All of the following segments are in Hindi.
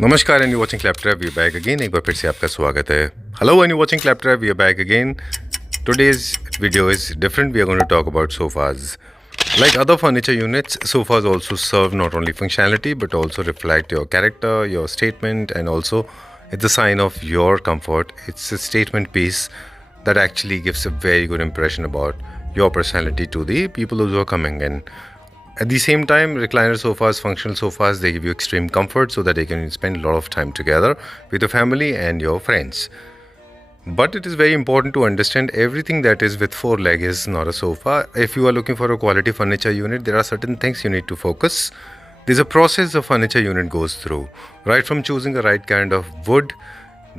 नमस्कार and you watching Claptrap we back again. एक बार फिर से आपका स्वागत है। Hello and you watching Claptrap we back again. Today's video is different. We are going to talk about sofas. Like other furniture units, sofas also serve not only functionality but also reflect your character, your statement, and also it's a sign of your comfort. It's a statement piece that actually gives a very good impression about your personality to the people who are coming in. At the same time, recliner sofas, functional sofas, they give you extreme comfort so that you can spend a lot of time together with your family and your friends. But it is very important to understand everything that is with four legs is not a sofa. If you are looking for a quality furniture unit, there are certain things you need to focus. There's a process the furniture unit goes through, right from choosing the right kind of wood,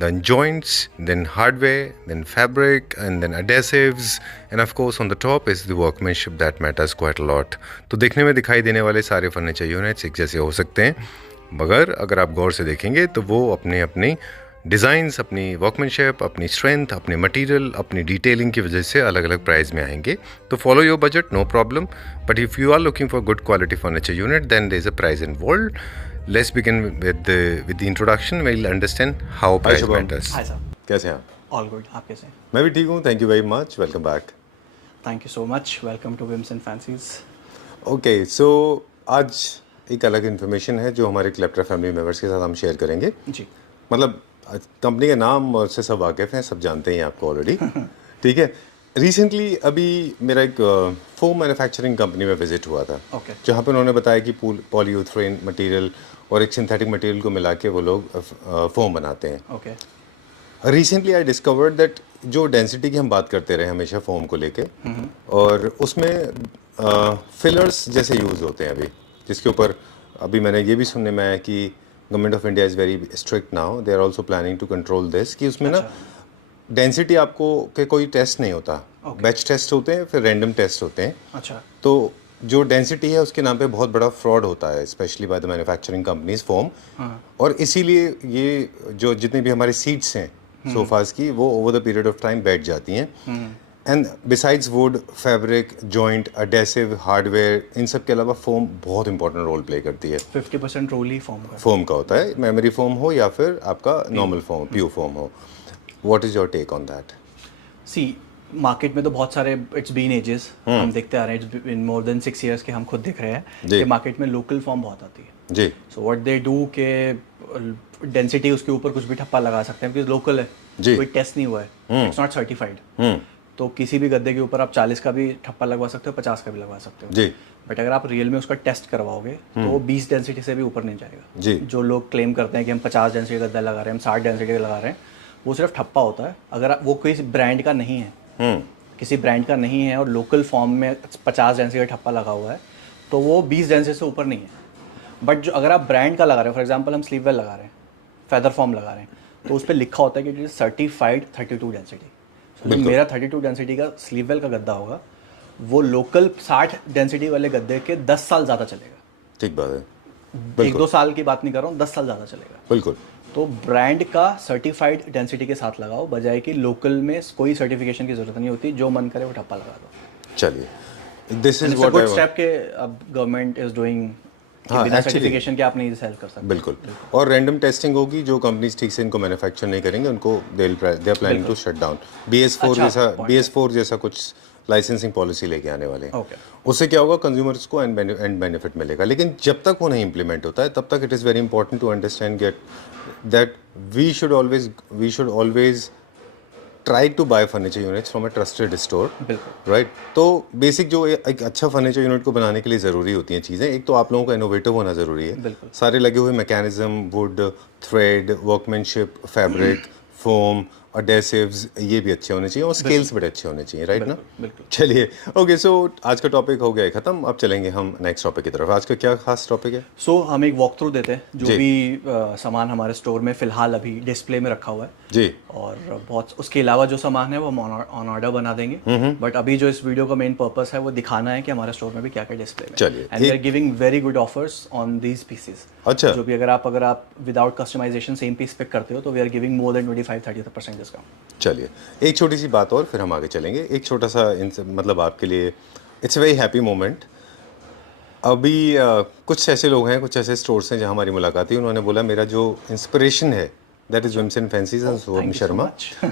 then joints, then hardware, then fabric, and then adhesives, and of course on the top is the workmanship that matters quite a lot. तो देखने में दिखाई देने वाले सारे फर्नीचर यूनिट्स एक जैसे हो सकते हैं, मगर अगर आप गौर से देखेंगे तो वो अपने अपनी डिज़ाइंस, अपनी वर्कमैनशिप, अपनी स्ट्रेंथ, अपने मटेरियल, अपनी डिटेलिंग की वजह से अलग अलग प्राइस में आएंगे. तो follow your budget, no problem. But if you are looking for good quality furniture unit then there is a price involved. Let's begin with the introduction. We'll understand how price matters. Hi sir. कैसे हैं आप? All good. आप कैसे हैं? मैं भी ठीक हूँ. Thank you very much. Welcome back. Thank you so much. Welcome to Whims and Fancies. Okay, so आज एक अलग इन्फॉर्मेशन है जो हमारे क्लैपट्रैप फैमिली मेम्बर्स के साथ हम शेयर करेंगे. जी. मतलब कंपनी का नाम और से सब वाकिफ़ हैं, सब जानते हैं आपको ऑलरेडी. ठीक है. रिसेंटली अभी मेरा एक फोम मैन्युफैक्चरिंग कंपनी में विजिट हुआ था. Okay. जहाँ पे उन्होंने बताया कि पॉलीयूरेथेन मटेरियल और एक सिंथेटिक मटेरियल को मिला के वो लोग फोम बनाते हैं. Okay. Recently I discovered that जो डेंसिटी की हम बात करते रहे हमेशा फोम को लेके, और उसमें फिलर्स जैसे यूज़ होते हैं अभी, जिसके ऊपर अभी मैंने ये भी सुनने में आया कि government of India is very strict now. They are also planning to control this कि उसमें ना डेंसिटी आपको के कोई टेस्ट नहीं होता. बैच टेस्ट होते हैं, फिर रैंडम टेस्ट होते हैं. अच्छा. तो जो डेंसिटी है उसके नाम पे बहुत बड़ा फ्रॉड होता है, specially by the manufacturing companies foam. और इसीलिए ये जो जितनी भी हमारी सीट्स हैं सोफाज की, वो over the period of time बैठ जाती हैं. And besides wood, fabric, joint, adhesive, hardware, इन सब के अलावा फोम बहुत इंपॉर्टेंट रोल प्ले करती है. 50% रोल ही फोम का होता है, मेमोरी फोम हो या फिर आपका नॉर्मल फोम, प्योर फोम हो. What is your take on that? See, market में तो बहुत सारे इट्स बीन एजेस हम देखते आ रहे हैं. It's in more than 6 years के हम खुद देख रहे हैं कि मार्केट में लोकल फॉर्म बहुत आती है. जी. सो व्हाट दे डू के डेंसिटी उसके ऊपर कुछ भी ठप्पा लगा सकते हैं, बिकॉज लोकल है. कोई टेस्ट नहीं हुआ है. It's not certified. तो किसी भी गद्दे के ऊपर आप 40 का भी ठप्पा लगवा सकते हो, 50 का भी लगवा सकते हो. जी. बट अगर आप रियल में उसका टेस्ट करवाओगे तो वो 20 डेंसिटी से भी ऊपर नहीं जाएगा. जी. जो लोग क्लेम करते हैं कि हम 50 डेंसिटी का गद्दा लगा रहे हैं, हम 60 डेंसिटी का लगा रहे हैं, वो सिर्फ ठप्पा होता है. अगर वो कोई ब्रांड का नहीं है, किसी ब्रांड का नहीं है और लोकल फॉर्म में 50 डेंसिटी का ठप्पा लगा हुआ है, तो वो 20 डेंसिटी से ऊपर नहीं है. बट जो अगर आप ब्रांड का लगा रहे हो, फॉर एग्जाम्पल हम स्लीव वेल लगा रहे हैं, फेदर फॉर्म लगा रहे हैं, तो उस पर लिखा होता है कि इट इज सर्टिफाइड 32 डेंसिटी. जो मेरा 32 डेंसिटी का स्लीव वेल का गद्दा होगा, वो लोकल 60 डेंसिटी वाले गद्दे के 10 साल ज़्यादा चलेगा. ठीक बात है. 1-2 साल की बात नहीं कर रहा हूँ, 10 साल ज़्यादा चलेगा. बिल्कुल. तो ब्रांड का सर्टिफाइड डेंसिटी के साथ लगाओ, बजाय कि लोकल में कोई सर्टिफिकेशन की जरूरत नहीं होती, जो मन करे वो ठप्पा लगा दो. चलिए, this is what good step के अब गवर्नमेंट इज डूइंग. बिना सर्टिफिकेशन के आप नहीं सेल कर सकते. बिल्कुल. और रैंडम टेस्टिंग होगी. जो कंपनीज ठीक से इनको मैन्युफैक्चर नहीं करेंगे उनको they are planning to shut down. BS4 जैसा कुछ लाइसेंसिंग पॉलिसी लेके आने वाले हैं. उससे क्या होगा, कंज्यूमर्स को एंड बेनिफिट मिलेगा. लेकिन जब तक वो नहीं इम्प्लीमेंट होता है तब तक it is very important to understand get that we should always try to buy furniture units from a trusted store. Right. तो बेसिक जो एक अच्छा फर्नीचर यूनिट को बनाने के लिए ज़रूरी होती हैं चीज़ें, एक तो आप लोगों का इनोवेटिव होना ज़रूरी है. सारे लगे हुए mechanism, would, thread, workmanship, fabric, foam, adhesives, ये भी अच्छे होने चाहिए और स्केल्स बड़े अच्छे होने चाहिए. राइट ना? चलिए, ओके. सो आज का टॉपिक हो गया खत्म. अब चलेंगे हम नेक्स्ट टॉपिक की तरफ. आज का क्या खास टॉपिक है? सो हम एक वॉक थ्रू देते हैं जो भी सामान हमारे स्टोर में फिलहाल अभी डिस्प्ले में रखा हुआ है. जी. और बहुत उसके अलावा जो सामान है वो हम ऑन ऑर्डर बना देंगे. बट अभी जो इस वीडियो का मेन पर्पस है वो दिखाना है कि हमारे स्टोर में भी क्या क्या डिस्प्ले में. चलिए. And we are giving very good offers on these pieces. अच्छा. जो भी अगर आप without customisation same piece pick करते हो तो we are giving more than 25-30% discount. चलिए, एक छोटी सी बात और फिर हम आगे चलेंगे. एक छोटा सा मतलब आपके लिए it's a very happy moment. अभी कुछ ऐसे लोग हैं, कुछ ऐसे स्टोर्स हैं जहाँ हमारी मुलाकात हुई, उन्होंने बोला मेरा जो इंस्पिरेशन है that is Whims and Fancies and Soham Sharma.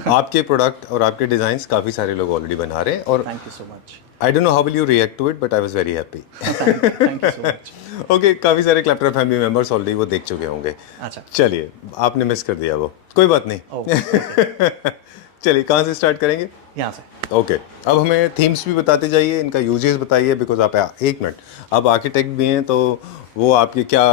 आपके प्रोडक्ट और आपके डिज़ाइंस काफ़ी सारे लोग ऑलरेडी बना रहे हैं और thank you so much. I don't know how will you react to it but I was very happy. Thank you so much. Okay, काफ़ी सारे क्लैप्टर फैमिली मेंबर्स ऑलरेडी वो देख चुके होंगे। अच्छा, चलिए, आपने मिस कर दिया वो, कोई बात नहीं। चलिए, कहाँ से स्टार्ट करेंगे? यहाँ से। ओके, अब हमें थीम्स भी बताते जाइए, इनका यूजेस बताइए, बिकॉज आप एक मिनट, आप आर्किटेक्ट भी हैं तो वो आपके क्या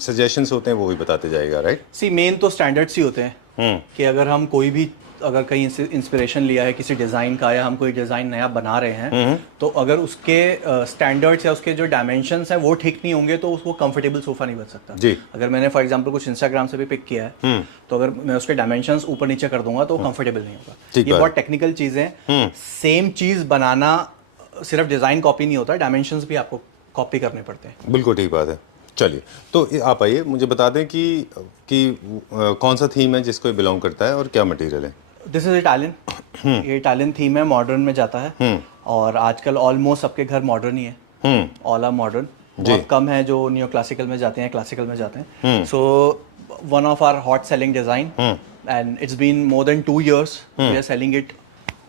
सजेशंस होते हैं वो भी बताते जाएगा, राइट? सी मेन तो स्टैंडर्ड्स ही होते हैं कि अगर हम कोई भी अगर कहीं से इंस्पिरेशन लिया है किसी डिज़ाइन का या हम कोई डिज़ाइन नया बना रहे हैं तो अगर उसके स्टैंडर्ड्स या उसके जो डायमेंशंस हैं वो ठीक नहीं होंगे तो उसको कंफर्टेबल सोफा नहीं बन सकता जी। अगर मैंने फॉर एग्जांपल कुछ इंस्टाग्राम से भी पिक किया है तो अगर मैं उसके डायमेंशंस ऊपर नीचे कर दूंगा तो कंफर्टेबल नहीं होगा। ठीक ये बात। बहुत टेक्निकल चीज़ें हैं। सेम चीज़ बनाना सिर्फ डिज़ाइन कॉपी नहीं होता, डायमेंशंस भी आपको कॉपी करने पड़ते हैं। बिल्कुल ठीक बात है। चलिए, तो आप आइए, मुझे बता दें कि कौन सा थीम है जिसको ये बिलोंग करता है और क्या मटेरियल है? This is Italian. ये इटालियन थीम है, मॉडर्न में जाता है और आजकल ऑलमोस्ट सबके घर मॉडर्न ही है। ऑल आर मॉडर्न, बहुत कम है जो नियो क्लासिकल में जाते हैं, क्लासिकल में जाते हैं। So one of our hot selling design and it's been more than 2 years we are selling it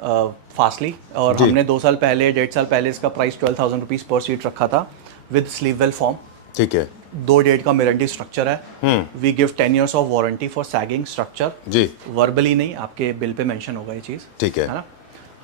fastly. और हमने 2 साल पहले 1.5 साल पहले इसका प्राइस 12,000 रुपीज पर सीट रखा था विद स्लीव वेल फॉर्म। ठीक है। 2.5 का मिरंडी स्ट्रक्चर है। We give 10 years of warranty for sagging structure. जी। वर्बली नहीं, आपके बिल पे मेंशन होगा ये चीज़। ठीक है ना?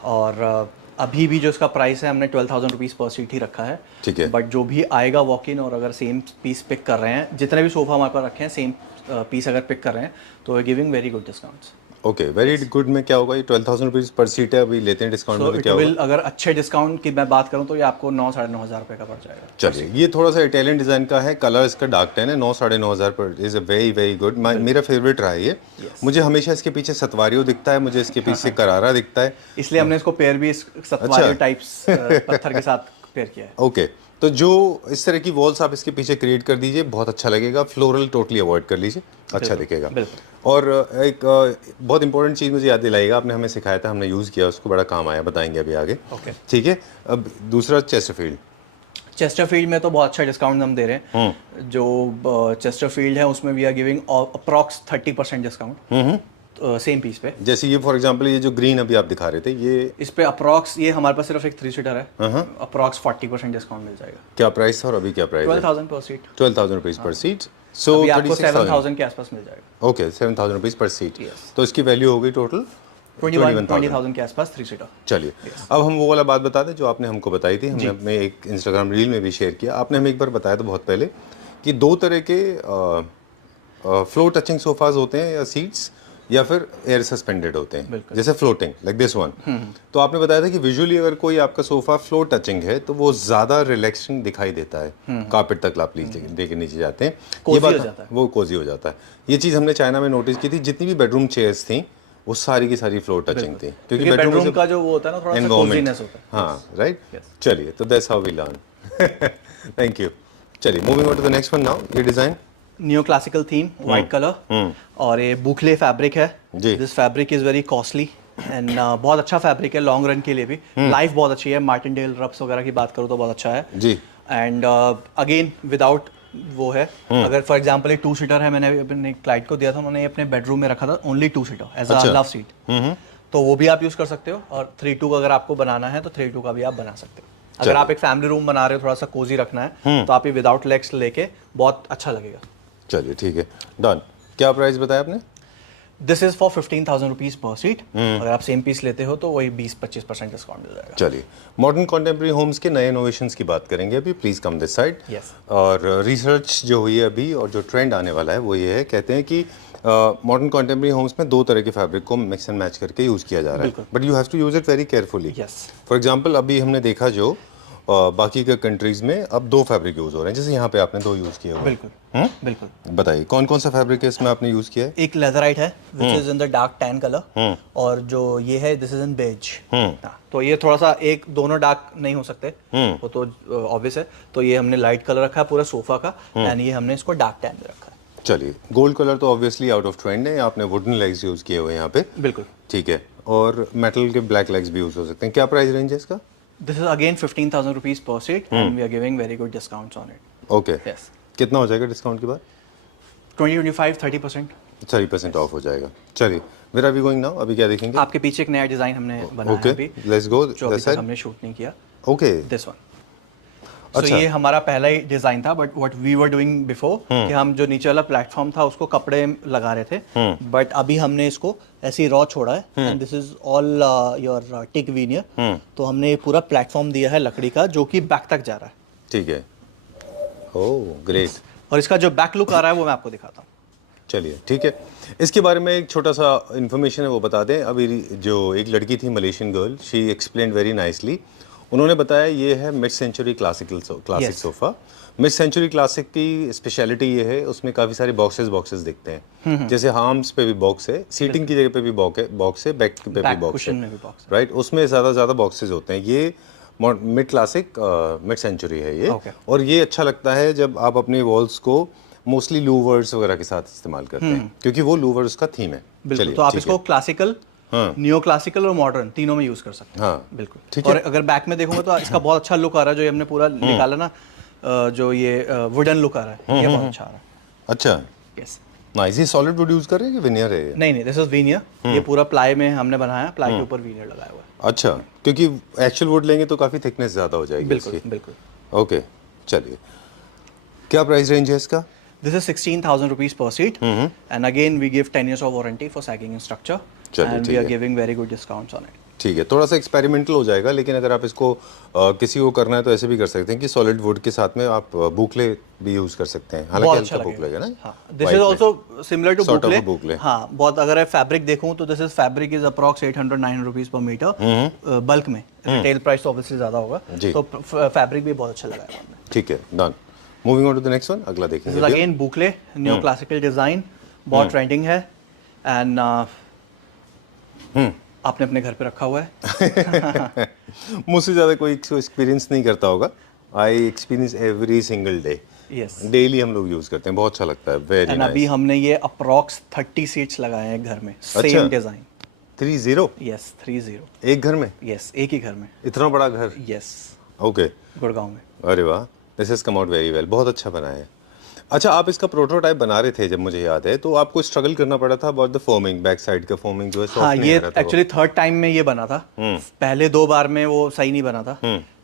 और अभी भी जो इसका प्राइस है हमने 12,000 रुपीज़ पर सीट ही रखा है। ठीक है। बट जो भी आएगा वॉक इन और अगर सेम पीस पिक कर रहे हैं, जितने भी सोफा हमारे पास रखे हैं सेम पीस अगर पिक कर रहे हैं तो we giving very good discounts. Okay, very good में क्या होगा? ये 12,000 रुपीज पर सीट है, अभी लेते हैं डिस्काउंट में, तो क्या होगा? अगर अच्छे डिस्काउंट की मैं बात करूं तो ये आपको 9-9,500 रुपये का पड़ जाएगा। चलिए, ये थोड़ा सा इटालियन डिजाइन का है, कलर इसका डार्क टेन है, 9-9,500 पर is a very very good. मेरा फेवरेट रहा है ये। मुझे हमेशा इसके पीछे सतवारियो दिखता है, मुझे इसके पीछे करारा दिखता है, इसलिए हमने इसको पेयर भी इस सतवारियो टाइप्स पत्थर के साथ पेयर किया है। ओके, तो जो इस तरह की वॉल्स आप इसके पीछे क्रिएट कर दीजिए, बहुत अच्छा लगेगा। फ्लोरल टोटली अवॉइड कर लीजिए, अच्छा दिखेगा। और एक बहुत इंपॉर्टेंट चीज़ मुझे याद दिलाइएगा, आपने हमें सिखाया था, हमने यूज़ किया, उसको बड़ा काम आया, बताएंगे अभी आगे। ठीक है। अब दूसरा चेस्टरफील्ड। चेस्टरफील्ड में तो बहुत अच्छा डिस्काउंट हम दे रहे हैं। जो चेस्टरफील्ड है उसमें we are giving approx 30% discount same piece पे। जैसे ये फॉर एग्जांपल ये जो ग्रीन अभी आप दिखा रहे थे, ये इस पे अप्रॉक्स, ये हमारे पास सिर्फ एक 3 सीटर है, अप्रॉक्स 40% डिस्काउंट मिल जाएगा। क्या प्राइस था और अभी क्या प्राइस है? 12,000 per seat. 12,000 rupees per seat. So आपको 7,000 के आसपास मिल जाएगा। Okay, 7,000 rupees per seat. तो इसकी वैल्यू हो गई टोटल 20,000 के आसपास 3 सीटर। चलिए, अब हम वो वाला बात बता दें जो आपने हमको बताई थी, हमने अपने एक इंस्टाग्राम रील में भी शेयर किया। आपने हमें एक बार बताया था बहुत पहले कि 2 तरह के फ्लोर टचिंग सोफाज होते हैं या सीट्स, या फिर एयर सस्पेंडेड होते हैं, जैसे फ्लोटिंग लाइक दिस वन। तो आपने बताया था कि विजुअली अगर कोई आपका सोफा फ्लोर टचिंग है तो वो ज़्यादा रिलैक्सिंग दिखाई देता है, कारपेट तक आप लेके नीचे जाते हैं, ये बात वो कोजी हो जाता है। ये चीज़ हमने चाइना में नोटिस की थी, जितनी भी बेडरूम चेयर्स थी वो सारी की सारी फ्लोर टचिंग थी, क्योंकि बेडरूम का जो वो होता है ना, थोड़ा सा कोजीनेस होता है। हाँ, राइट। चलिए, तो that's how we learn. Thank you. चलिए, moving on to the next one now. ये design neoclassical theme, white colour, और ये बुकले फैब्रिक है। This fabric is very costly and बहुत अच्छा फैब्रिक है लॉन्ग रन के लिए भी। लाइफ बहुत अच्छी है, मार्टिनडेल रब्स वगैरह की बात करूँ तो बहुत अच्छा है जी। एंड अगेन विदाउट वो है, अगर फॉर एग्जांपल एक 2 सीटर है, मैंने अपने क्लाइंट को दिया था, उन्होंने अपने बेडरूम में रखा था only 2 seater as a love seat, तो वो भी आप यूज कर सकते हो। और 3-2 अगर आपको बनाना है तो 3-2 का भी आप बना सकते हो। अगर आप एक फैमिली रूम बना रहे हो, थोड़ा सा कोजी रखना है, तो आप ये विदाउट लेग्स लेके बहुत अच्छा लगेगा। चलिए, ठीक है, डन। क्या प्राइस बताया आपने? This is for 15,000 rupees per seat. अगर आप सेम पीस लेते हो तो वही 20-25% डिस्काउंट मिल जाएगा। चलिए, मॉडर्न कॉन्टेम्प्रेरी होम्स के नए इनोवेशंस की बात करेंगे अभी। Please come this side. और रिसर्च जो हुई है अभी और जो ट्रेंड आने वाला है वो ये है, कहते हैं कि मॉडर्न कॉन्टेम्प्रेरी होम्स में 2 तरह के फैब्रिक को मिक्स एंड मैच करके यूज किया जा रहा है, but you have to use it very carefully. For example, अभी हमने देखा जो बाकी के कंट्रीज में अब 2 फैब्रिक यूज हो रहे हैं, जैसे यहाँ पे आपने 2 यूज किए हुए। बिल्कुल। बताइए कौन कौन सा फैब्रिक है इसमें आपने यूज किया है? एक लेदराइट है which is in the dark tan colour, और जो ये है दिस इज इन बेज। तो ये थोड़ा सा दोनों डार्क नहीं हो सकते, वो तो ऑब्वियस है। तो ये हमने लाइट कलर रखा है पूरा सोफा का, एंड ये हमने इसको डार्क टैन में रखा है। चलिए, गोल्ड कलर तो ऑब्वियसली आउट ऑफ ट्रेंड है, आपने वुडन लेग्स यूज किए हुए यहाँ पे। बिल्कुल, ठीक है। और मेटल के ब्लैक लेग्स भी यूज हो सकते हैं। क्या प्राइस रेंज है इसका? This is again 15,000 rupees per seat, and we are giving very good discounts on it. Okay Yes, कितना हो जाएगा डिस्काउंट के बाद? 20, 25, 30%. 30% ऑफ हो जाएगा। चलिए, where are we going now? अभी क्या देखेंगे? आपके पीछे एक नया डिजाइन हमने बनाया ओके, है अभी, लेट्स गो जो अभी दैट तक साइड। हमने शूट नहीं किया. Okay, this one. अच्छा। So ये हमारा पहला ही डिजाइन था, but what we were doing before कि हम जो नीचे वाला प्लेटफॉर्म था उसको कपड़े लगा रहे थे, बट अभी हमने इसको ऐसे ही रॉ छोड़ा है, and this is all your tick veneer. तो हमने ये पूरा प्लेटफॉर्म दिया है लकड़ी का जो कि बैक तक जा रहा है, ठीक है। ओह ग्रेट, और इसका जो बैक लुक आ रहा है वो मैं आपको दिखाता हूँ. चलिए ठीक है। इसके बारे में एक छोटा सा इन्फॉर्मेशन है वो बता दें। अभी जो एक लड़की थी Malaysian girl, she explained very nicely. उन्होंने बताया ये है mid century classic Yes. Sofa. Mid century classic की स्पेशलिटी ये है, उसमें काफ़ी सारे बॉक्सेस दिखते हैं। जैसे हार्म्स पे भी बॉक्स है, सीटिंग की जगह पे भी बॉक्स है, बैक पे भी बैक बॉक्स कुशन है, में भी बॉक्स है. राइट। उसमें ज़्यादा बॉक्सेस होते हैं। ये मिड क्लासिक मिड सेंचुरी है ये। Okay. और ये अच्छा लगता है जब आप अपने वॉल्स को मोस्टली लूवर्स वगैरह के साथ इस्तेमाल करते हैं, क्योंकि वो लूवर्स का थीम है। बिल्कुल. चलिए, तो आप ठीक इसको है। क्लासिकल, हाँ। नियो क्लासिकल और मॉडर्न तीनों में यूज कर सकते हैं. हाँ, बिल्कुल. ठीक और है। अगर बैक में देखोगे तो इसका बहुत अच्छा लुक आ रहा है, जो ये हमने पूरा निकाला ना, जो ये वुडन लुक आ रहा है, ये बहुत अच्छा आ रहा है. अच्छा, यस. नाइस। ये सॉलिड वुड यूज कर रहे हैं कि विनियर है ये? नहीं, दिस इज वीनियर. ये पूरा प्लाई में हमने बनाया, प्लाई के ऊपर वीनियर लगाया हुआ है. अच्छा, क्योंकि एक्चुअल वुड लेंगे तो काफ़ी थिकनेस ज़्यादा हो जाएगी बिल्कुल इसकी। बिल्कुल. ओके, चलिए, क्या प्राइस रेंज है इसका? This is 16,000 rupees per seat, and again we give 10 years of warranty for sagging and structure, चलिए, and ठीक we are है। giving very good discounts on it. ठीक है, थोड़ा सा एक्सपेरिमेंटल हो जाएगा, लेकिन अगर आप इसको किसी को करना है तो ऐसे भी कर सकते हैं कि सॉलिड वुड के साथ में आप बुकले भी यूज कर सकते हैं। हालांकि बहुत अच्छा हल्का बुकले है ना? हाँ, this is also similar to Sort of a बुकले. बुकले। हाँ, बहुत. अगर मैं फैब्रिक देखूं तो this is fabric is approx 800-900 rupees per meter bulk में. रिटेल प्राइस तो ऑब्वियसली ज्यादा होगा, जी। तो फैब्रिक भी बहुत अच्छा लगाया है हमने. ठीक है, done. Moving on to the next one, अगला This is देखेंगे। again boucle, new classical design, बहुत ट्रेंडिंग है, एंड आपने अपने घर पे रखा हुआ है. मुझसे ज़्यादा कोई एक्सपीरियंस नहीं करता होगा। I experience every single day. Yes. Daily हम लोग यूज करते हैं, बहुत अच्छा लगता है। वेरी एंड अभी नाइस। हमने ये अप्रॉक्स 30 सीट्स लगाए हैं घर में, अच्छा। Same design. 30? यस, 30. एक घर में? यस, एक ही घर में. इतना बड़ा घर? यस, ओके, गुड़गांव में. अरे वाह, this is come out very well. बहुत अच्छा बना है। अच्छा, आप इसका प्रोटोटाइप बना रहे थे जब मुझे याद है, तो आपको स्ट्रगल करना पड़ा था about the foaming, back side का फोमिंग जो है हाँ, soft नहीं ये आ रहा था वो। एक्चुअली थर्ड टाइम में ये बना था. पहले 2 बार में वो सही नहीं बना था,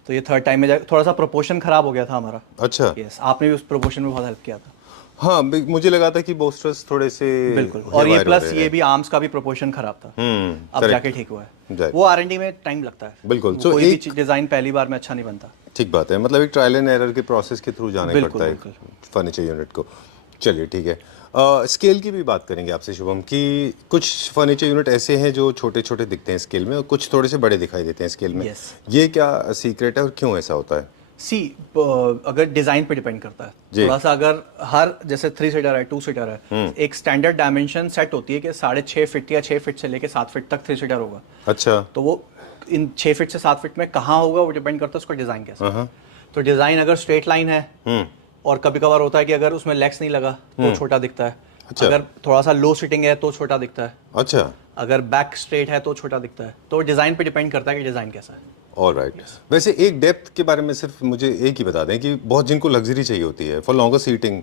तो ये थर्ड टाइम में थोड़ा सा प्रोपोर्शन खराब हो गया था हमारा. अच्छा, यस, आपने भी उस प्रोपोर्शन में बहुत हेल्प किया था. हाँ, मुझे लगा था कि बोस्टर्स थोड़े से बिल्कुल. और haywire ये हो प्लस रहे ये हैं। भी आर्म्स का भी प्रोपोर्शन खराब था. अब correct. जाके ठीक हुआ है. Right. वो R&D में टाइम लगता है. बिल्कुल. वो So कोई एक- भी डिजाइन पहली बार में अच्छा नहीं बनता. ठीक बात है, मतलब एक ट्रायल एंड एरर के प्रोसेस के थ्रू जाना बिल्कुल, पड़ता है फर्नीचर यूनिट को। चलिए ठीक है। स्केल की भी बात करेंगे आपसे शुभम, कि कुछ फर्नीचर यूनिट ऐसे हैं जो छोटे छोटे दिखते हैं स्केल में और कुछ थोड़े से बड़े दिखाई देते हैं स्केल में। Yes. ये क्या सीक्रेट है और क्यों ऐसा होता है? सी, अगर डिजाइन पे डिपेंड करता है जी। थोड़ा सा. अगर हर जैसे 3 सीटर है, 2 सीटर है, एक स्टैंडर्ड डायमेंशन सेट होती है कि 6.5 फीट या 6 फीट से लेके 7 फीट तक 3 सीटर होगा. अच्छा, तो वो इन 6 फीट से 7 फीट में कहाँ होगा वो डिपेंड करता है उसका डिजाइन कैसा है. तो डिजाइन अगर स्ट्रेट लाइन है, और कभी कभार होता है कि अगर उसमें लेग्स नहीं लगा तो छोटा दिखता है. अच्छा। अगर थोड़ा सा लो सिटिंग है तो छोटा दिखता है. अच्छा, अगर बैक स्ट्रेट है तो छोटा दिखता है. तो डिजाइन पे डिपेंड करता है कि डिजाइन कैसा है. ऑलराइट। वैसे एक डेप्थ के बारे में सिर्फ मुझे एक ही बता दें कि बहुत जिनको लग्जरी चाहिए होती है फॉर लॉन्गर सीटिंग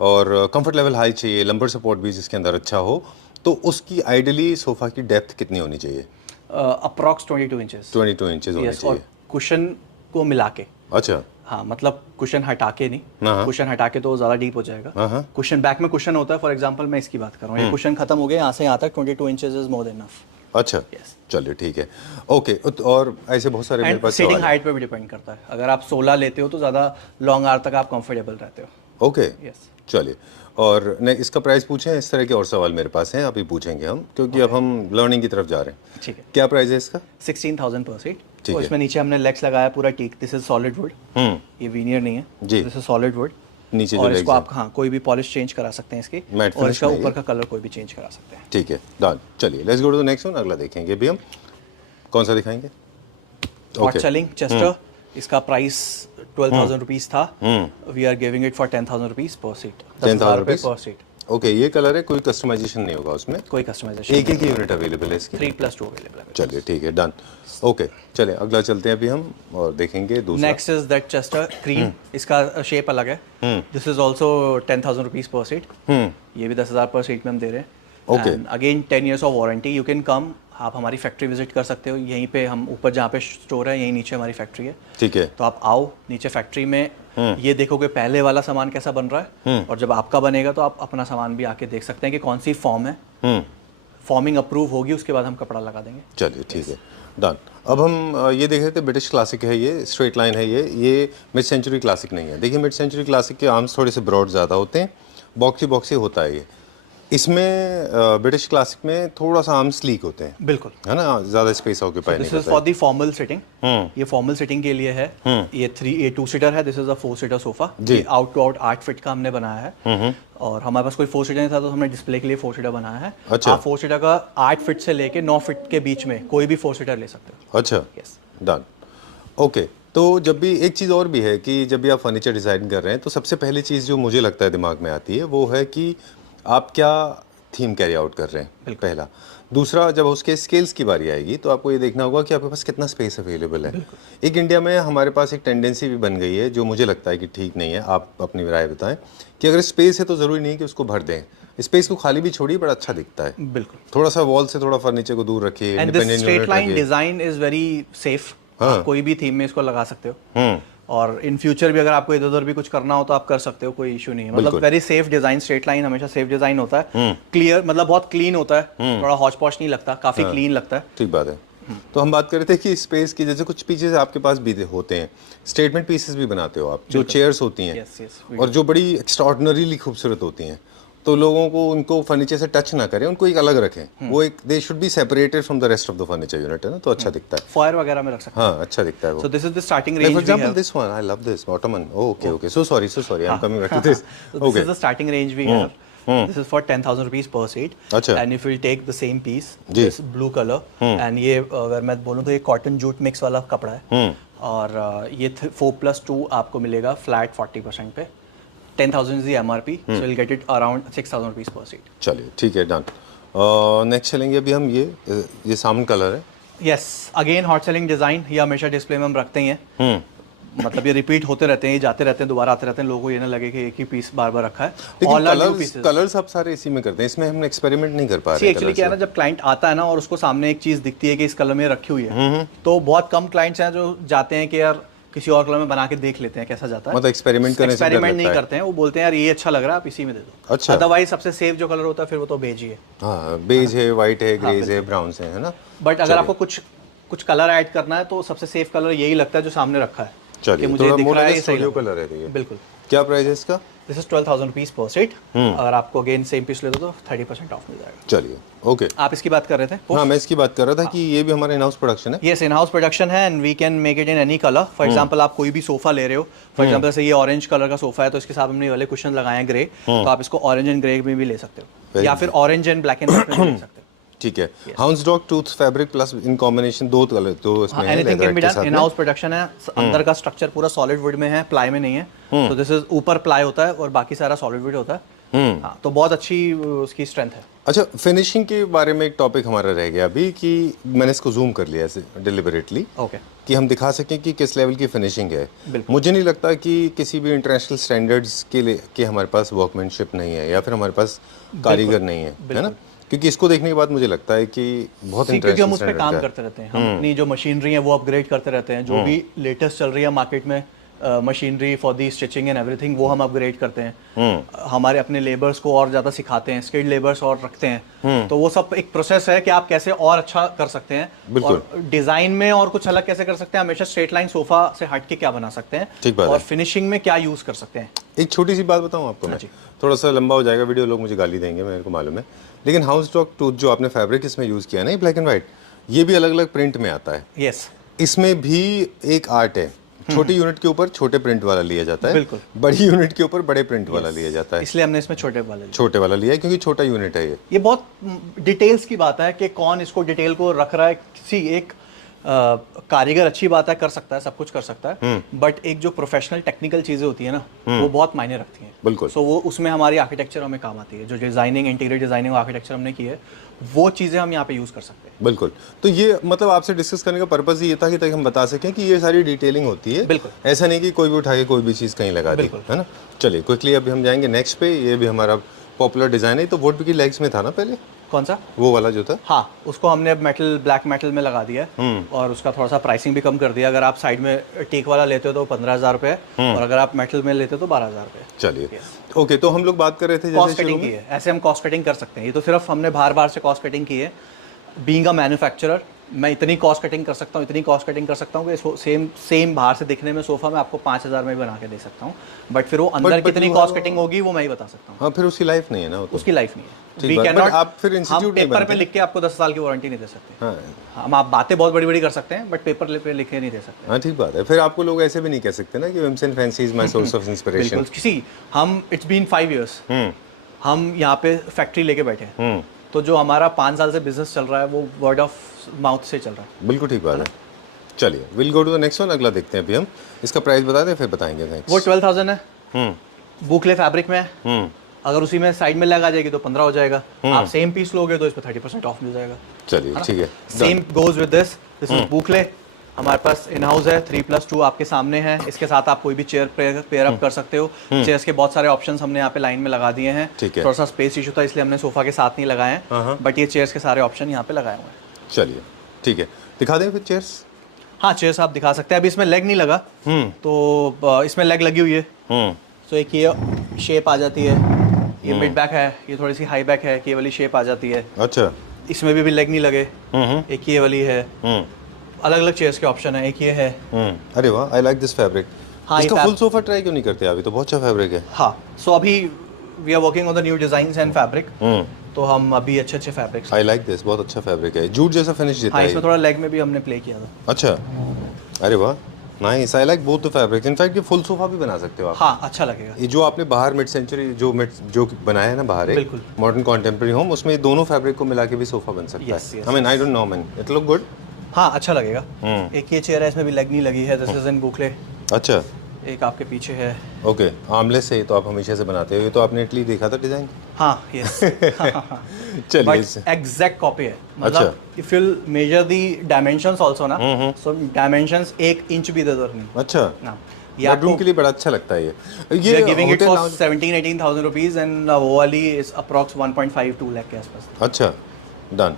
और कंफर्ट लेवल हाई चाहिए, लंबर सपोर्ट भी जिसके अंदर अच्छा हो, तो उसकी आइडियली सोफा की डेप्थ कितनी होनी चाहिए? Approx 22 inches. 22 इंचेस होनी यस, और चाहिए। कुशन को मिला के. अच्छा, हाँ, मतलब कुशन हटा के नहीं. हाँ। कुशन हटा के तो ज्यादा डीप हो जाएगा. हाँ। कुशन बैक में कुशन होता है. फॉर एग्जांपल मैं इसकी बात कर रहा हूँ, ये कुशन खत्म हो गया, यहाँ से यहाँ तक 22 inches is more than enough. अच्छा, Yes. चलिए ठीक है। ओके, और ऐसे बहुत सारे मेरे एंड पास सीटिंग सवाल हैं। हाइट पे भी डिपेंड करता है. अगर आप 16 लेते हो तो ज्यादा लॉन्ग आवर तक आप कंफर्टेबल रहते हो. Okay, yes. चलिए। और ने इसका प्राइस पूछें, इस तरह के और सवाल मेरे पास हैं, अभी पूछेंगे हम, क्योंकि अब हम लर्निंग की तरफ जा रहे हैं। ठीक है. क्या प्राइस है इसका? 16,000 पर सीट. ठीक तो है। इसमें नीचे हमने लेग्स लगाया पूरा teak. This is solid wood. ये वीनियर नहीं है. जी। This is solid wood. नीचे जो और legs इसको हैं। आप हाँ कोई भी पॉलिश चेंज करा सकते हैं इसकी. Matte और finish इसका में है ऊपर ये? का कलर कोई भी चेंज करा सकते हैं. ठीक है, डन। चलिए, let's go to the next one, अगला देखेंगे अभी हम। कौन सा दिखाएंगे? Hot selling chester. इसका प्राइस 12,000 रुपीज था. We are giving it for 10,000 rupees per seat. 10,000 रुपए रुपीज पर सीट. ओके, ये कलर है, कोई कस्टमाइजेशन नहीं होगा उसमें, कोई कस्टमाइजेशन। एक ही यूनिट अवेलेबल है इसकी। 3+2 अवेलेबल है। चलिए ठीक है, डन। ओके, चलिए अगला चलते हैं अभी हम और देखेंगे दूसरा। Next is that Chester cream, इसका शेप अलग है। This is also 10,000 rupees per seat. ये भी 10,000 पर सीट में हम दे रहे हैं। Okay. Again 10 years of warranty. You can come, आप हमारी फैक्ट्री विजिट कर सकते हो। यहीं पे हम ऊपर जहाँ पे स्टोर है, यहीं नीचे हमारी फैक्ट्री है। ठीक है। तो आप आओ नीचे फैक्ट्री में, ये देखोगे पहले वाला सामान कैसा बन रहा है, और जब आपका बनेगा तो आप अपना सामान भी आके देख सकते हैं कि कौन सी फॉर्म है। फॉर्मिंग अप्रूव होगी, उसके बाद हम कपड़ा लगा देंगे। चलिए ठीक है, डन। अब हम ये देख रहे थे, ब्रिटिश क्लासिक है ये, स्ट्रेट लाइन है ये मिड सेंचुरी क्लासिक नहीं है। देखिए मिड सेंचुरी क्लासिक के आर्म्स थोड़े से ब्रॉड ज़्यादा होते हैं, बॉक्सी बॉक्सी होता है ये। इसमें ब्रिटिश क्लासिक में थोड़ा सा आर्म स्लीक होते हैं, बिल्कुल, है ना, ज़्यादा स्पेस ऑक्यूपाई नहीं दिस इज करता फॉर है। The formal sitting. ये फॉर्मल सिटिंग के लिए है। ये 2 सीटर है। This is a 4 seater sofa. ये आउट टू आउट 8 फीट का हमने बनाया है। और हमारे पास कोई 4 सीटर नहीं था, तो हमने डिस्प्ले के लिए 4 सीटर बनाया है। अच्छा। आप 4 सीटर का 8 फीट से लेके 9 फीट के बीच में कोई भी 4 सीटर ले सकते हो। अच्छा, यस, डन। ओके, तो जब भी एक चीज़ और भी है कि जब भी आप फर्नीचर डिज़ाइन कर रहे हैं, तो सबसे पहली चीज़ जो मुझे लगता है दिमाग में आती है वो है कि आप क्या थीम कैरी आउट कर रहे हैं, पहला। दूसरा, जब उसके स्केल्स की बारी आएगी तो आपको ये देखना होगा कि आपके पास कितना स्पेस अवेलेबल है। एक इंडिया में हमारे पास एक टेंडेंसी भी बन गई है जो मुझे लगता है कि ठीक नहीं है, आप अपनी राय बताएं, कि अगर स्पेस है तो ज़रूरी नहीं कि उसको भर दें, स्पेस को खाली भी छोड़िए, बड़ा अच्छा दिखता है। बिल्कुल। थोड़ा सा वॉल से थोड़ा फर्नीचर को दूर रखिए, and this independent straight unit line रखिए। Design is very safe. आप कोई भी थीम में इसको लगा सकते हो। हम्म, और इन फ्यूचर भी अगर आपको इधर उधर भी कुछ करना हो तो आप कर सकते हो, कोई इशू नहीं है। मतलब बिल्कुल। Very safe design. Straight line हमेशा सेफ डिजाइन होता है। क्लियर, मतलब बहुत क्लीन होता है, थोड़ा हॉच पॉच नहीं लगता, काफी क्लीन लगता है। ठीक बात है। तो हम बात कर रहे थे कि स्पेस की, जैसे कुछ पीसेस आपके पास भी होते हैं, स्टेटमेंट पीसेस भी बनाते हो आप, जो चेयर्स होती हैं Yes, yes, और जो बड़ी एक्स्ट्राऑर्डिनरीली खूबसूरत होती हैं, तो लोगों को उनको फर्नीचर से टच ना करें, उनको एक अलग रखें। वो एक, they should be separated from the rest of the furniture unit, है ना, तो अच्छा दिखता है। फॉयर वगैरह में रख सकते हाँ, अच्छा दिखता है वो। हैं। So this is the starting for range we example have. This one, I love this ottoman. Okay okay, so sorry I am coming back to this. So this okay, is the starting range we have. This is for 10,000 rupees per seat. अच्छा। And if you take the same piece, जी। this blue color, and ये अगर मैं बोलूँ तो ये cotton jute mix वाला कपड़ा है। और ये 4+2 आपको मिलेगा फ्लैट 40% पे। 10,000 is the MRP, so you'll get it around 6,000 rupees per seat. चलिए ठीक है, डन। नेक्स्ट चलेंगे अभी हम, ये सामन कलर है। Yes, again hot selling design, ये हमेशा डिस्प्ले में हम रखते ही हैं। मतलब ये रिपीट होते रहते हैं, ये जाते रहते हैं, दोबारा आते रहते हैं, लोगों को ये ना लगे कि एक ही पीस बार बार रखा है। लेकिन कलर्स आप सारे इसी में करते हैं, इसमें हम एक्सपेरिमेंट नहीं कर पा रहे हैं। एक्चुअली क्या है ना, जब क्लाइंट आता है ना और उसको सामने एक चीज दिखती है कि इस कलर में रखी हुई है, तो बहुत कम क्लाइंट्स हैं जो जाते हैं कि यार किसी और कलर में बना के देख लेते हैं कैसा जाता है। मतलब एक्सपेरिमेंट करने से डर एक्सपेरिमेंट नहीं लगता है। करते हैं, वो बोलते हैं यार ये अच्छा लग रहा है, आप इसी में दे दो। अच्छा। अदरवाइज सबसे सेफ जो कलर होता है फिर वो तो बेज ही है। हाँ, बेज है, वाइट है, ग्रेज है, ब्राउन है ना। बट अगर आपको कुछ कलर ऐड करना है तो सबसे सेफ कलर यही लगता है जो सामने रखा है। चलिए, मुझे थोड़ा दिख मोर रहा है लाइक ये सही सोलियो लग रहा कलर है ये। है। बिल्कुल। क्या प्राइस है इसका? This is 12,000 rupees per seat. अगर आपको अगेन सेम पीस ले दो तो 30% ऑफ मिल जाएगा। चलिए, ओके। आप इसकी बात कर रहे थे? हाँ, मैं इसकी बात कर रहा था कि ये भी हमारा इन हाउस प्रोडक्शन है। यस, इन हाउस प्रोडक्शन है and we can make it in any colour. For example आप कोई भी सोफा ले रहे हो, फॉर एग्जांपल जैसे ये ऑरेंज कलर का सोफा है तो इसके साथ हमने वाले कुशन लगाए हैं ग्रे, तो आप इसको ऑरेंज एंड ग्रे में भी ले सकते हो, या फिर orange and black and white में भी ले सकते हो। ठीक है। Houndstooth fabric plus in combination, दो कलर, तो इसमें है एनीथिंग कैन बी लेदर के डन। साथ इन हाउस प्रोडक्शन है। अंदर का स्ट्रक्चर पूरा सॉलिड वुड में है, प्लाई में नहीं है। तो दिस इज ऊपर प्लाई होता है और बाकी सारा सॉलिड वुड होता है। हाँ, तो बहुत अच्छी उसकी स्ट्रेंथ है। अच्छा, फिनिशिंग के बारे में एक टॉपिक हमारा रह गया अभी, कि मैंने इसको जूम कर लिया ऐसे डिलिबरेटली, ओके, कि हम दिखा सकें कि किस लेवल की फिनिशिंग है। मुझे नहीं लगता कि किसी भी इंटरनेशनल स्टैंडर्ड्स के लिए कि हमारे पास वर्कमैनशिप नहीं है या फिर हमारे पास कारीगर नहीं है ना, क्योंकि इसको देखने के बाद मुझे लगता है कि बहुत क्योंकि हम इंटरेस्टिंग उस पर काम करते रहते हैं, हम अपनी जो मशीनरी है वो अपग्रेड करते रहते हैं। जो भी लेटेस्ट चल रही है मार्केट में machinery for the stitching and everything, वो हम अपग्रेड करते हैं। हमारे अपने लेबर्स को और ज़्यादा सिखाते हैं, स्किल्ड लेबर्स और रखते हैं। तो वो सब एक प्रोसेस है कि आप कैसे और अच्छा कर सकते हैं, और डिज़ाइन में और कुछ अलग कैसे कर सकते हैं, हमेशा स्ट्रेट लाइन सोफा से हट के क्या बना सकते हैं, और फिनिशिंग में क्या यूज़ कर सकते हैं। एक छोटी सी बात बताऊं आपको मैं, थोड़ा सा लंबा हो जाएगा वीडियो, लोग मुझे गाली देंगे, मेरे को मालूम है, लेकिन हाउसडॉग टूथ जो आपने फैब्रिक इसमें यूज़ किया ना, ये ब्लैक एंड व्हाइट, ये भी अलग अलग प्रिंट में आता है। यस, इसमें भी एक आर्ट है। छोटी यूनिट के ऊपर छोटे प्रिंट वाला लिया जाता है, बिल्कुल। बड़ी यूनिट के ऊपर बड़े प्रिंट वाला लिया जाता है, इसलिए हमने इसमें छोटे वाला लिया है क्योंकि छोटा यूनिट है ये। बहुत डिटेल्स की बात है कि कौन इसको डिटेल को रख रहा है। किसी एक कारीगर अच्छी बात है, कर सकता है, सब कुछ कर सकता है, बट एक जो प्रोफेशनल टेक्निकल चीज़ें होती है ना, वो बहुत मायने रखती हैं। बिल्कुल। सो वो उसमें हमारी आर्किटेक्चर हमें काम आती है, जो डिज़ाइनिंग, इंटीरियर डिज़ाइनिंग और आर्किटेक्चर हमने की है, वो चीज़ें हम यहाँ पे यूज़ कर सकते हैं। बिल्कुल। तो ये मतलब आपसे डिस्कस करने का पर्पस ये था कि ताकि हम बता सकें कि ये सारी डिटेलिंग होती है। बिल्कुल। ऐसा नहीं कि कोई भी उठा के कोई भी चीज़ कहीं लगा दी, बिल्कुल। है ना। चलिए क्विकली अभी हम जाएंगे नेक्स्ट पे। ये भी हमारा पॉपुलर डिज़ाइन है। तो वुड की लेग्स में था ना पहले, कौन सा? वो वाला जो था। हाँ, उसको हमने अब मेटल, ब्लैक मेटल में लगा दिया है और उसका थोड़ा सा प्राइसिंग भी कम कर दिया। अगर आप साइड में टेक वाला लेते हो तो 15,000 रुपये है, और अगर आप मेटल में लेते हो तो 12,000 रुपये। चलिए ओके। तो हम लोग बात कर रहे थे कॉस्ट कटिंग की है, ऐसे हम कॉस्ट कटिंग कर सकते हैं। ये तो सिर्फ हमने बार से कॉस्ट कटिंग की है। बीइंग अ मैन्युफैक्चरर, मैं इतनी कॉस्ट कटिंग कर सकता हूँ, इतनी कॉस्ट कटिंग कर सकता हूँ कि सेम बाहर से दिखने में सोफा मैं आपको 5,000 में भी बना के दे सकता हूँ, बट फिर वो अंदर कितनी कॉस्ट कटिंग होगी वो मैं ही बता सकता हूँ। हाँ, फिर उसकी लाइफ नहीं है ना, वो तो। उसकी लाइफ नहीं है। ठीक We बात, cannot- but आप फिर हम इंस्टीट्यूट नहीं पेपर पे बनते। लिख के आपको 10 साल की वारंटी नहीं दे सकते। हाँ हम आप बातें बहुत बड़ी बड़ी कर सकते हैं, बट पेपर पे लिख के नहीं दे सकते। हाँ, ठीक बात है। फिर आपको लोग ऐसे भी नहीं कह सकते ना कि Whims and Fancy is my source of inspiration. बिल्कुल। किसी हम इट्स बीन 5 इयर्स हम यहाँ पे फैक्ट्री लेके बैठे हैं, तो जो हमारा 5 साल से बिजनेस चल रहा है वो वर्ड ऑफ माउथ से चल रहा है। बिल्कुल ठीक बात है। चलिए will go to the next one. अगला देखते हैं अभी हम। इसका प्राइस बता दें फिर बताएंगे। वो 12,000 है, बुकले फैब्रिक में है। अगर उसी में साइड में लगा जाएगी तो 15 हो जाएगा। आप सेम पीस लोगे तो इस पर 30% ऑफ मिल जाएगा। चलिए ठीक है। Same goes with this is boucle. हमारे पास इन हाउस है, 3+2 आपके सामने है। इसके साथ आप कोई भी चेयर पेयर अप कर सकते हो। चेयर्स के बहुत सारे ऑप्शंस हमने यहाँ पे लाइन में लगा दिए हैं। ठीक है। थोड़ा सा स्पेस इशू था इसलिए हमने सोफा के साथ नहीं लगाए हैं, बट ये चेयर्स के सारे ऑप्शन यहाँ पे लगाए हुए हैं। चलिए ठीक है, दिखा दें फिर चेयर्स। हाँ, चेयर्स आप दिखा सकते हैं। अभी इसमें लेग नहीं लगा, तो इसमें लेग लगी हुई है। तो एक ये शेप आ जाती है, ये मिड बैक है, ये थोड़ी सी हाई बैक है, ये वाली शेप आ जाती है। अच्छा। इसमें भी लेग नहीं लगे। एक ये वाली है। अलग अलग चेयर्स के ऑप्शन है। एक ये है। अरे वाह, आई लाइक दिस फैब्रिक। हाँ, इसका फुल सोफा ट्राई क्यों नहीं करते अभी? तो बहुत अच्छा फैब्रिक है। हाँ, सो अभी we are working on the new designs and fabric, तो हम अभी अच्छे फैब्रिक्स। आई लाइक दिस, बहुत अच्छा फैब्रिक है, जूट जैसा फिनिश देता हाँ, है। इसमें थोड़ा लेग में भी हमने प्ले किया था। अच्छा, अरे वाह, nice. I like both the fabrics. In fact ये फुल सोफा भी बना सकते हो आप। हाँ, अच्छा लगेगा। ये जो आपने बाहर मिड सेंचुरी जो बनाया है ना बाहर, एक बिल्कुल। मॉडर्न कॉन्टेम्प्रेरी होम, उसमें ये दोनों फैब्रिक को मिला के भी सोफा बन सकता Yes, है। yes, I mean I don't no man, it look good. हाँ, अच्छा लगेगा। एक ये चेयर है, इसमें भी लेग नहीं लगी है। This is in boucle. अच्छा, एक आपके पीछे है। ओके। आर्मलेस से तो आप हमेशा से बनाते हो, ये तो आपने इटली देखा था डिजाइन। हाँ, यस। चलिए बट एग्जैक्ट कॉपी है। मतलब if you measure the dimensions also ना, सो डायमेंशंस 1 इंच भी इधर नहीं। अच्छा, ना, बेडरूम के लिए बड़ा अच्छा लगता है ये। ये giving it hotel for 17,000-18,000 rupees and वो वाली इज अप्रॉक्स 1.5-2 लाख के आसपास। अच्छा, डन।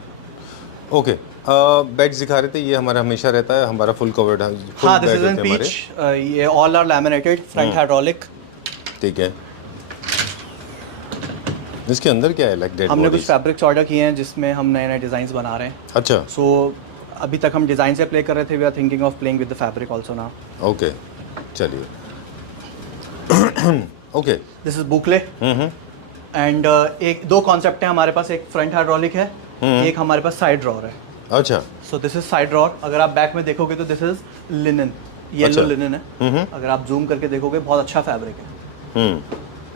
ओके, बेड्स दिखा रहे थे, ये हमारा हमेशा रहता है, हमारा फुल कवर्ड है। हाँ, दिस इज इन पीच। ये all are laminated, front hydraulic. ठीक है। इसके अंदर क्या है? लाइक डेड हमने कुछ फैब्रिक्स ऑर्डर किए हैं जिसमें हम नए नए डिजाइन बना रहे हैं। अच्छा। सो अभी तक हम डिजाइन से प्ले कर रहे थे, we are thinking of playing with the fabric also now. Okay, चलिए। Okay, this is boucle. And एक दो कॉन्सेप्ट है हमारे पास। एक फ्रंट हाइड्रोलिक है, एक हमारे पास साइड ड्रॉअर है। अच्छा। सो दिस इज साइड ड्रॉअर। अगर आप बैक में देखोगे तो this is linen, yellow linen है। अगर आप जूम करके देखोगे बहुत अच्छा फैब्रिक है।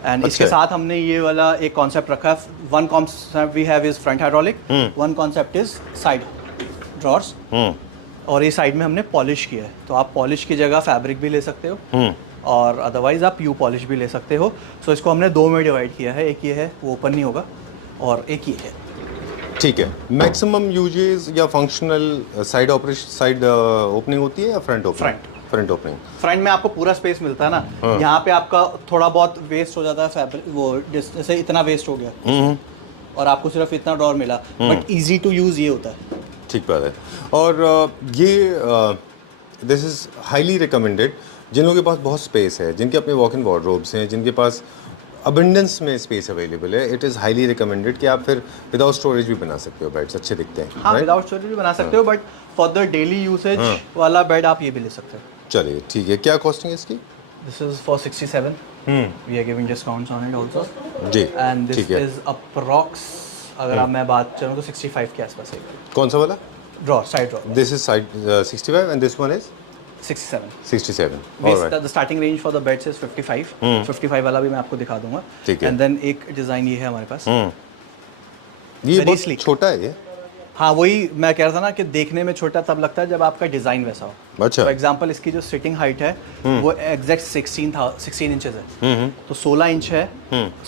एंड इसके साथ हमने ये वाला एक कॉन्सेप्ट रखा है। One concept we have is front hydraulic, one concept is side drawers. और ये साइड में हमने पॉलिश किया है, तो आप पॉलिश की जगह फैब्रिक भी ले सकते हो और अदरवाइज आप यू पॉलिश भी ले सकते हो। सो इसको हमने दो में डिवाइड किया है। एक ये है, वो ओपन नहीं होगा, और एक ये है। ठीक है। मैक्सिमम यूजेस या फंक्शनल साइड ओपनिंग होती है या front opening? Front opening. Front में आपको पूरा स्पेस मिलता है ना। यहाँ पे आपका थोड़ा बहुत वेस्ट हो जाता है फैब्रिक, वो जैसे इतना वेस्ट हो गया और आपको सिर्फ इतना ड्रॉअर मिला, बट इजी टू यूज ये होता है। ठीक बात है। और ये दिस इज हाईली रिकमेंडेड जिन लोगों के पास बहुत स्पेस है, जिनके अपने वॉक इन वार्डरोब्स हैं, जिनके पास अबंडेंस में स्पेस अवेलेबल है। इट इज़ हाईली रिकमेंडेड कि आप फिर विदाउट स्टोरेज भी बना सकते हो, बेड्स अच्छे दिखते हैं। हाँ, विदाउट स्टोरेज भी बना सकते हो, but for the daily usage वाला बेड आप ये भी ले सकते हो। चलिए ठीक है। क्या कॉस्टिंग है इसकी? This is for 67। We are giving discounts on it also जी। एंड दिस ठीक है। इज अप्रॉक्स, अगर आप मैं बात करूँ तो 65 के आसपास है। कौन सा वाला? Drawer, side drawer. This is side 65 and this one is 67। 67। Alright. The starting range for the beds is 55। 55 वाला भी मैं आपको दिखा दूंगा। ठीक है। एंड देन एक डिजाइन ये है हमारे पास। ये Very बहुत sleek. छोटा है ये। हाँ वही मैं कह रहा था ना कि देखने में छोटा तब लगता है जब आपका डिज़ाइन वैसा हो। अच्छा। फॉर एग्जांपल इसकी जो सिटिंग हाइट है वो एग्जैक्ट 16 इंचेस है, तो 16 इंच है,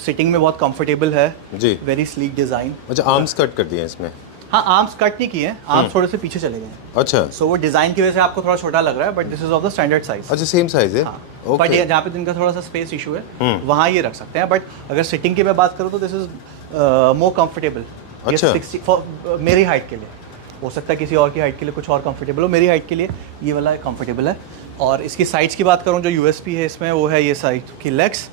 सिटिंग में बहुत कंफर्टेबल है जी। Very sleek design. अच्छा, आर्म्स कट कर दिए हैं इसमें? हाँ आर्म्स कट नहीं किए हैं, आर्म्स थोड़े से पीछे चले गए हैं, अच्छा। सो वो डिज़ाइन की वजह से आपको थोड़ा छोटा लग रहा है, but this is of the standard size. अच्छा, सेम साइज है। हाँ ओके। बट ये जहाँ पे जिनका थोड़ा सा स्पेस इशू है वहाँ ये रख सकते हैं, बट अगर सिटिंग की मैं बात करूँ तो दिस इज मोर कंफर्टेबल। अच्छा। 60 मेरी हाइट के लिए, हो सकता है किसी और की हाइट के लिए कुछ और कंफर्टेबल हो, मेरी हाइट के लिए ये वाला कंफर्टेबल है। और इसकी साइड्स की बात करूँ जो यूएसपी है इसमें वो है ये साइड की लेग्स।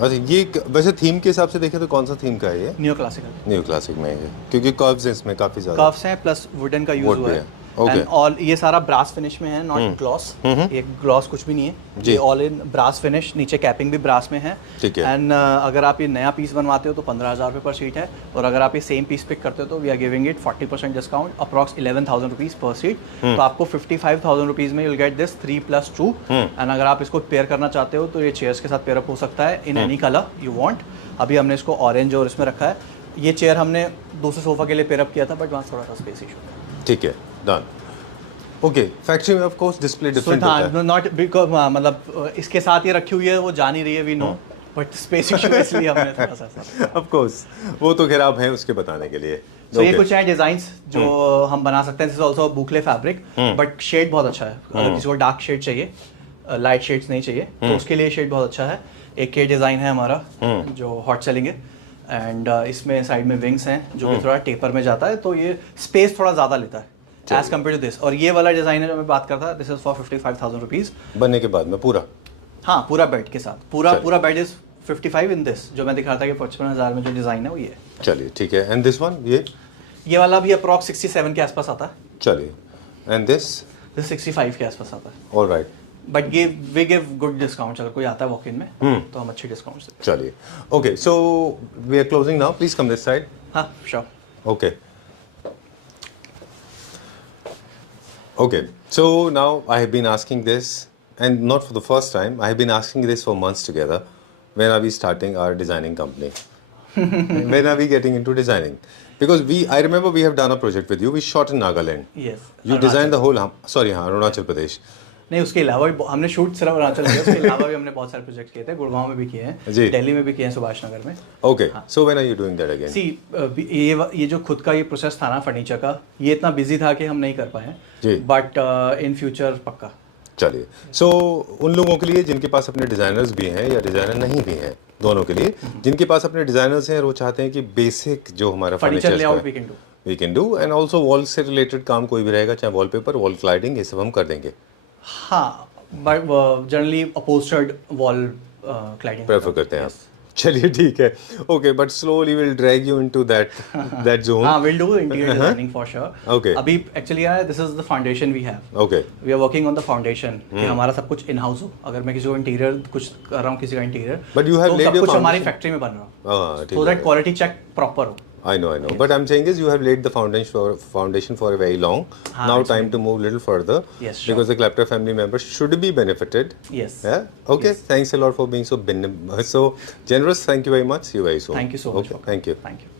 अच्छा, ये वैसे थीम के हिसाब से देखें तो कौन सा थीम का है ये? New classical. न्यू क्लासिक में है क्योंकि कर्व्स हैं इसमें काफी ज्यादा। कर्व्स हैं प्लस वुडन का यूज Wood हुआ भी है। है। Okay. एंड ऑल ये सारा ब्रास फिनिश में है, नॉट ग्लॉस। ये ग्लॉस कुछ भी नहीं है, जी। ये ऑल इन ब्रास फिनिश, नीचे कैपिंग भी ब्रास में है। ठीक है। एंड अगर आप ये नया पीस बनवाते हो तो 15,000 रुपये पर सीट है, और अगर आप ये सेम पीस पिक करते हो तो we are giving it 40% discount, approx 11,000 rupees per seat. तो आपको 55,000 रुपीज़ में यूल गेट दिस 3+2। एंड अगर आप इसको पेयर करना चाहते हो तो ये चेयर्स के साथ पेयरअप हो सकता है इन एनी कलर यू वांट। अभी हमने इसको ऑरेंज और इसमें रखा है। ये चेयर हमने दूसरे सोफा के लिए पेयरअप किया था, बट वहाँ थोड़ा सा स्पेस इशू है। ठीक है, डन। ओके, फैक्ट्री में ऑफ कोर्स डिस्प्ले डिफरेंट होता है। नॉट बिकॉज मतलब इसके साथ ये रखी हुई है, वो जा नहीं रही है, we know, but space issue है इसलिए हमने थोड़ा सा ऑफ कोर्स, वो तो खैर आप हैं उसके बताने के लिए। तो ये कुछ है डिजाइंस जो हम बना सकते हैं। This is also boucle fabric, but shade बहुत अच्छा है। अगर किसी को डार्क शेड चाहिए, लाइट शेड्स नहीं चाहिए, तो उसके लिए शेड बहुत अच्छा है। एक के डिज़ाइन है हमारा जो हॉट सेलिंग है, एंड इसमें साइड में विंग्स हैं जो कि थोड़ा टेपर में जाता है, तो ये स्पेस थोड़ा ज़्यादा लेता है एज कम्पेयर टू दिस। और ये वाला डिज़ाइन है जो मैं बात करता, दिस इज फॉर 55,000 रुपीज़ बनने के बाद में पूरा। हाँ पूरा बेड के साथ, पूरा बेड इज 55 इन दिस। जो मैं दिखा रहा था कि 55,000 में जो डिज़ाइन है वो ये है। चलिए ठीक है। एंड दिस वन, ये वाला भी अप्रॉक्स 67 के आसपास आता है। चलिए। एंड दिस 65 के आसपास आता है। Alright. But we give good discount. अगर कोई आता है वॉक इन में तो हम अच्छे डिस्काउंट देते हैं। चलिए। Okay, so we are closing now, please come this side. हाँ sure. Okay. Okay. So now I have been asking this, and not for the first time. I have been asking this for months together. When are we starting our designing company? When are we getting into designing? Because I remember we have done a project with you. We shot in Nagaland. Yes. You designed the whole. Sorry, हाँ, Arunachal Pradesh. नहीं, उसके अलावा भी हमने शूट सिर्फ अरुणाचल किया, उसके अलावा भी हमने बहुत सारे प्रोजेक्ट किए थे। गुड़गांव में भी किए हैं, दिल्ली में भी किए हैं, सुभाष नगर में। Okay. So when are you doing that again? सी ये जो खुद का ये प्रोसेस था ना फर्नीचर का, ये इतना बिजी था कि हम नहीं कर पाए जी। बट इन फ्यूचर पक्का। चलिए। सो उन लोगों के लिए जिनके पास अपने डिज़ाइनर्स भी हैं या डिज़ाइनर नहीं भी हैं, दोनों के लिए जिनके पास अपने डिज़ाइनर्स हैं और वो चाहते हैं कि बेसिक जो हमारा furniture layout we can do, and also wall से रिलेटेड काम कोई भी रहेगा, चाहे वॉलपेपर, वॉल क्लाइडिंग, ये सब हम कर देंगे। हाँ, but generally upholstered wall cladding prefer करते हैं आप। चलिए ठीक है। Okay, but slowly will drag you into that zone. हाँ, will do interior designing for sure. Okay. अभी एक्चुअली यार this is the foundation we have. Okay. We are working on the foundation कि हमारा सब कुछ इन हाउस हो। अगर मैं किसी को इंटीरियर कुछ कर रहा हूँ, किसी का interior, But you have laid सब your कुछ हमारी foundation. फैक्ट्री में बन रहा हाँ, हो, ठीक सो है। दैट क्वालिटी चेक प्रॉपर हो। I know. But I'm saying is you have laid the foundation for a very long. Now time to move little further. Yes, sure. Because the Clapter family members should be benefited. Yes. Yeah. Okay. Yes. Thanks a lot for being so generous. Thank you very much. See you very soon. Thank you so much. Okay. Thank you. Thank you.